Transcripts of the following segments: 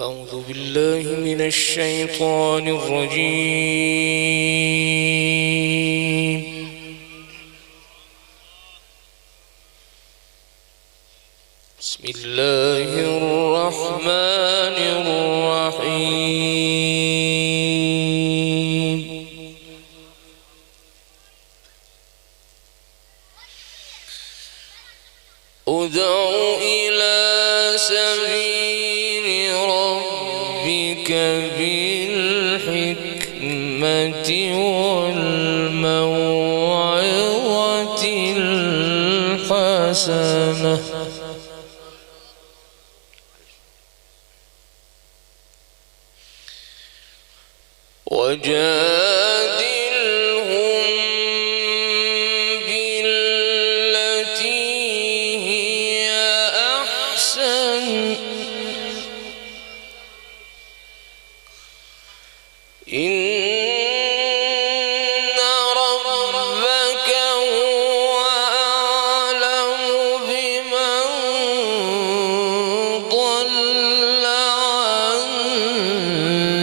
أعوذ بالله من الشيطان الرجيم. بسم الله الرحمن الرحيم. ادع إلى سبيل ربك بالحكمة والموعظة الحسنة وجادلهم بالتي هي أحسن إن ربك هو أعلم بمن ضل عن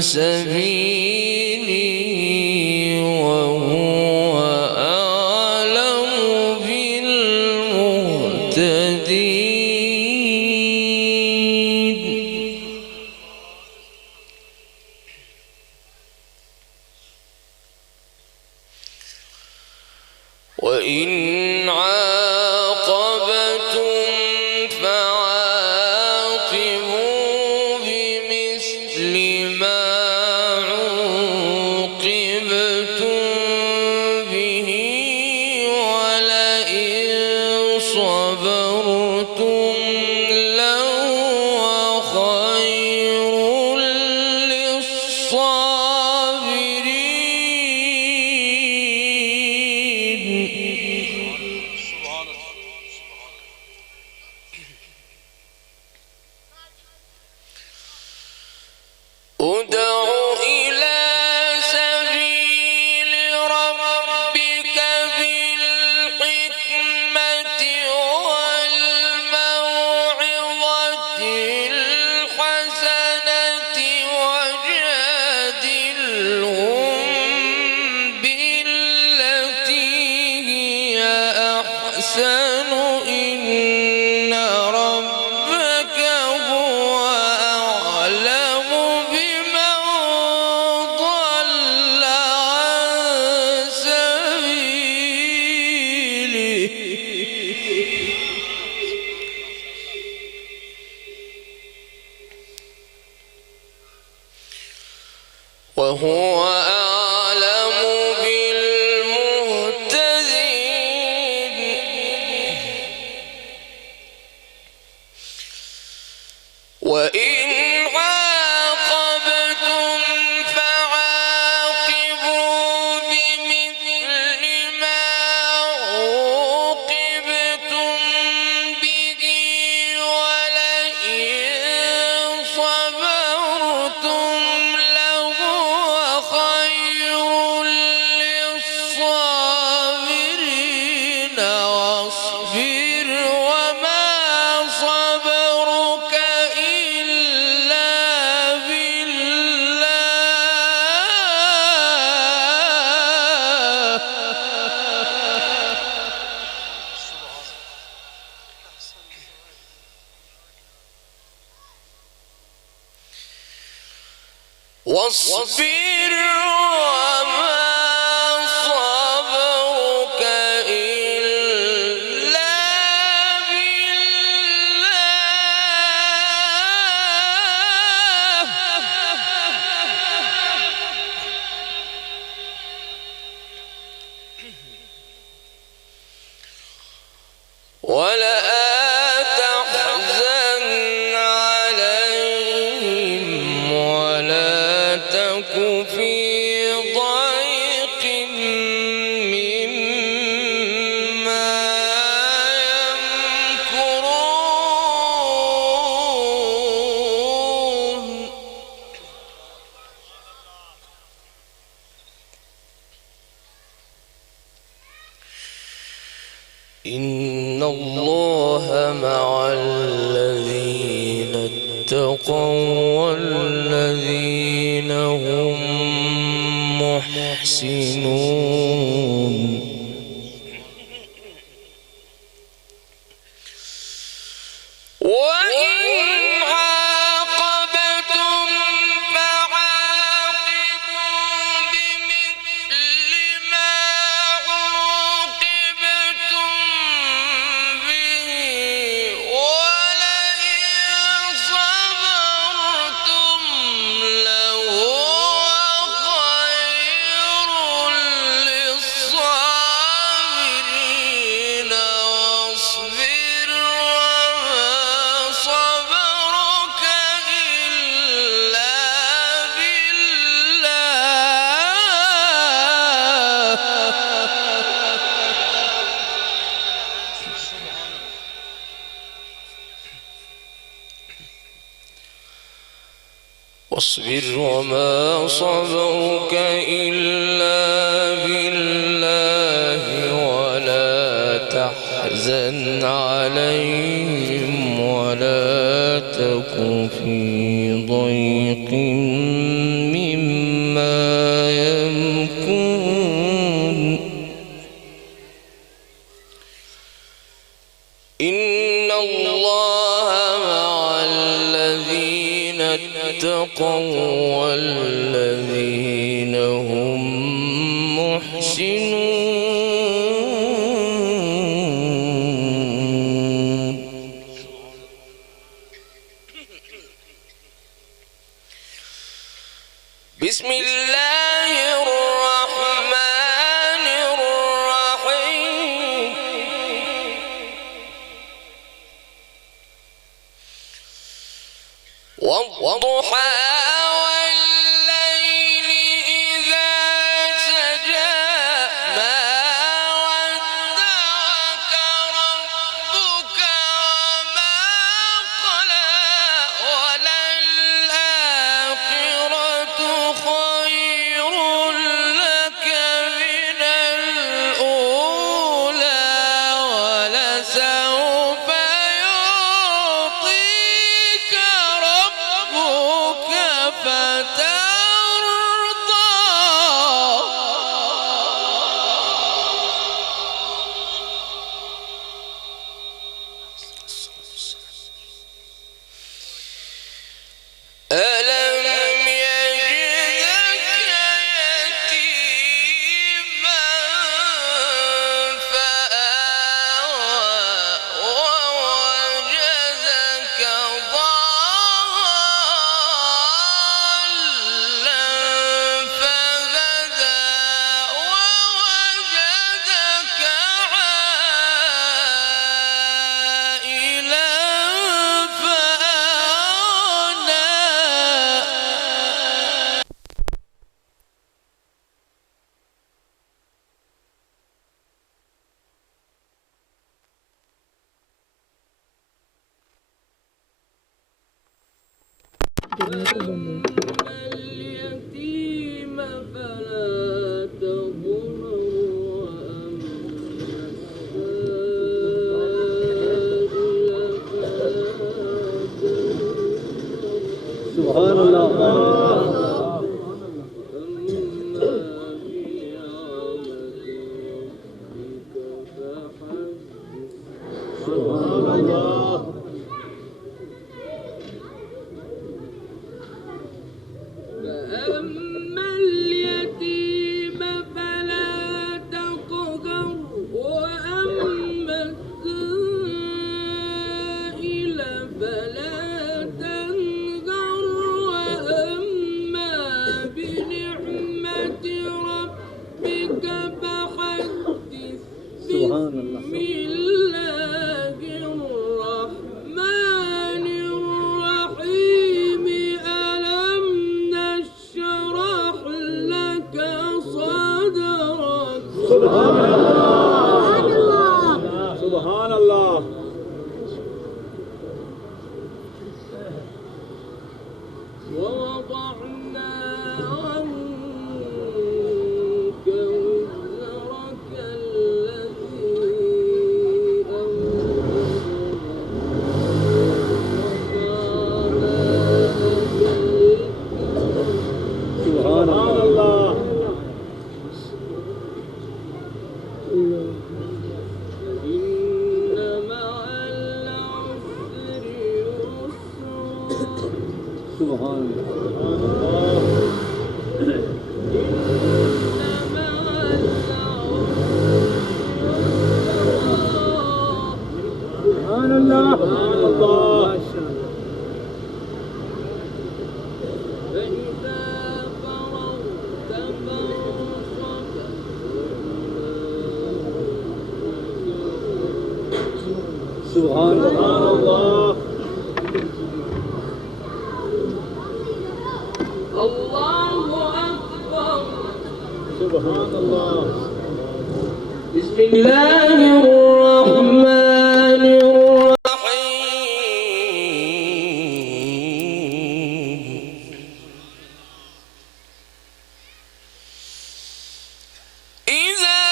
سبيله وهو أعلم بالمهتدين. وإن عاقبتم فعاقبوا بمثل ما عوقبتم به ولئن صبرتم لهو خير ادع إلى سبيل ربك بالحكمة والموعظة الحسنة وجادلهم بالتي هي أحسن إن ربك هو أعلم بمن ضل عن سبيله وهو أعلم بالمهتدين. وإن عاقبتم فعاقبوا بمثل ما عوقبتم به ولئن صبرتم لهو خير للصابرين. واصبر وما صبرك إلا بالله واصبر وما صبرك إلا بالله ولا تحزن عليهم ولا تك في ضيق مما يمكرون. إن الله مع الذين اتقوا وإن عاقبتم فعاقبوا بمثل ما عوقبتم به ولئن صبرتم لهو خير للصابرين واصبر وما صبرك إلا بالله ولا تحزن عليهم ولا تك في ضيق مما يمكرون إن الله مع الذين اتقوا والذين هم محسنون بسم الله الرحمن الرحيم والضحى والليل إذا سجى ما ودعك ربك وما قلى وللآخرة خير لك من الأولى ولسوف يعطيك ربك فترضى ألم يجدك يتيما فآوى ووجدك ضالا فهدى ووجدك عائلا فأغنى اليتيم فلا تقهر وأما السائل فلا تنهر سبحان الله. أما بنعمة ربك فحدث سبحان الله. فأما اليتيم فلا تقهر وأما السائل فلا تنهر وأما بنعمة ربك فحدث سبحان الله. بسم الله الرحمن الرحيم ألم نشرح لك صدرك سبحان الله. سبحان الله. ووضعنا عنك وزرك الذي سبحان الله. إن مع العسر سبحان الله سبحان الله سبحان الله ما شاء الله. فإذا فرغت فانصب سبحان الله الله أكبر. سبحان الله. بسم الله الرحمن الرحيم. إذا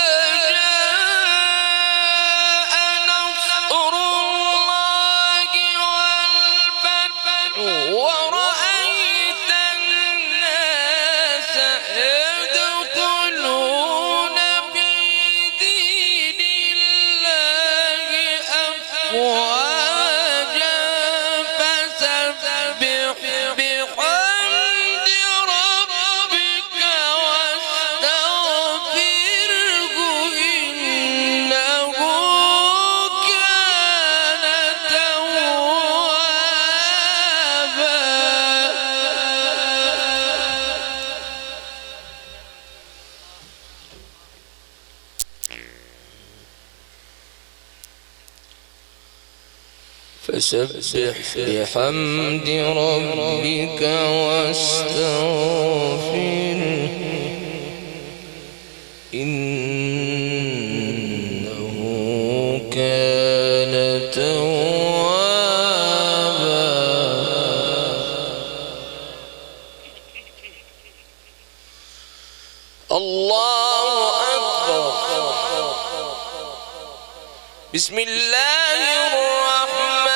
جاء نصر الله والفتح ورأيت الناس يدخلون في دين الله أفواجا فسبح بحمد ربك واستغفره إنه كان توابا. فسبح بحمد ربك واستغفره إنه كان توابا. الله أكبر. بسم الله الرحمن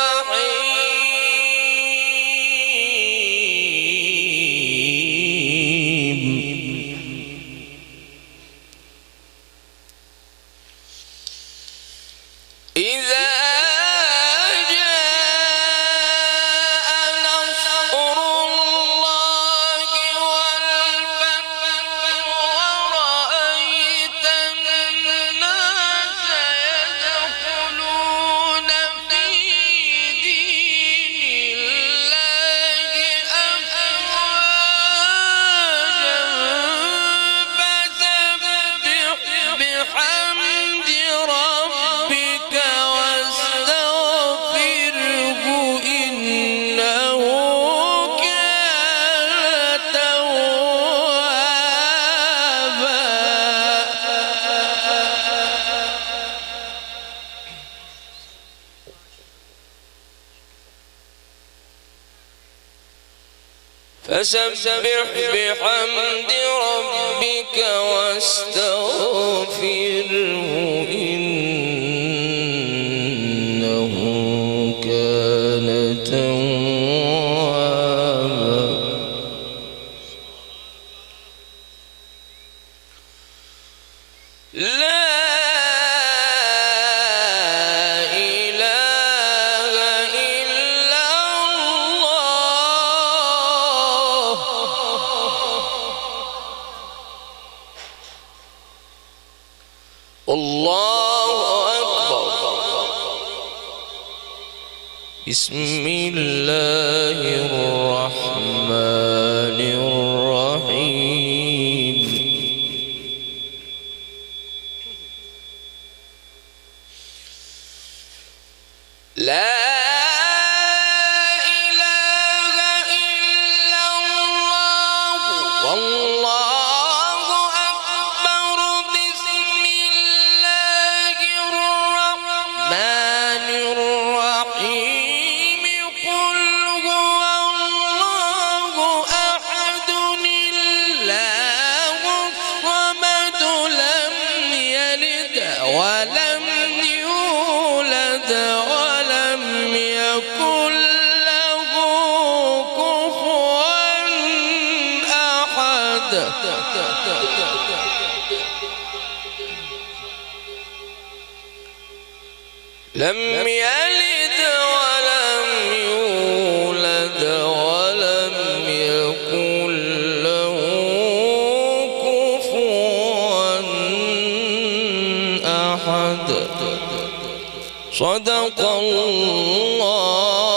الرحيم. إذا جاء نصر الله والفتح ورأيت الناس يدخلون في دين الله أفواجا فسبح بحمد ربك واستغفره إنه كان توابا. فسبح بحمد ربك واستغفره إنه كان توابا. لا إله إلا الله. الله أكبر. بسم الله الرحمن الرحيم. لا إله إلا الله والله أكبر. بسم الله الرحمن الرحيم. قل هو الله أحد الله الصمد لم يلد ولم يولد ولم يكن له كفوا أحد. لم يلد ولم يولد صدق الله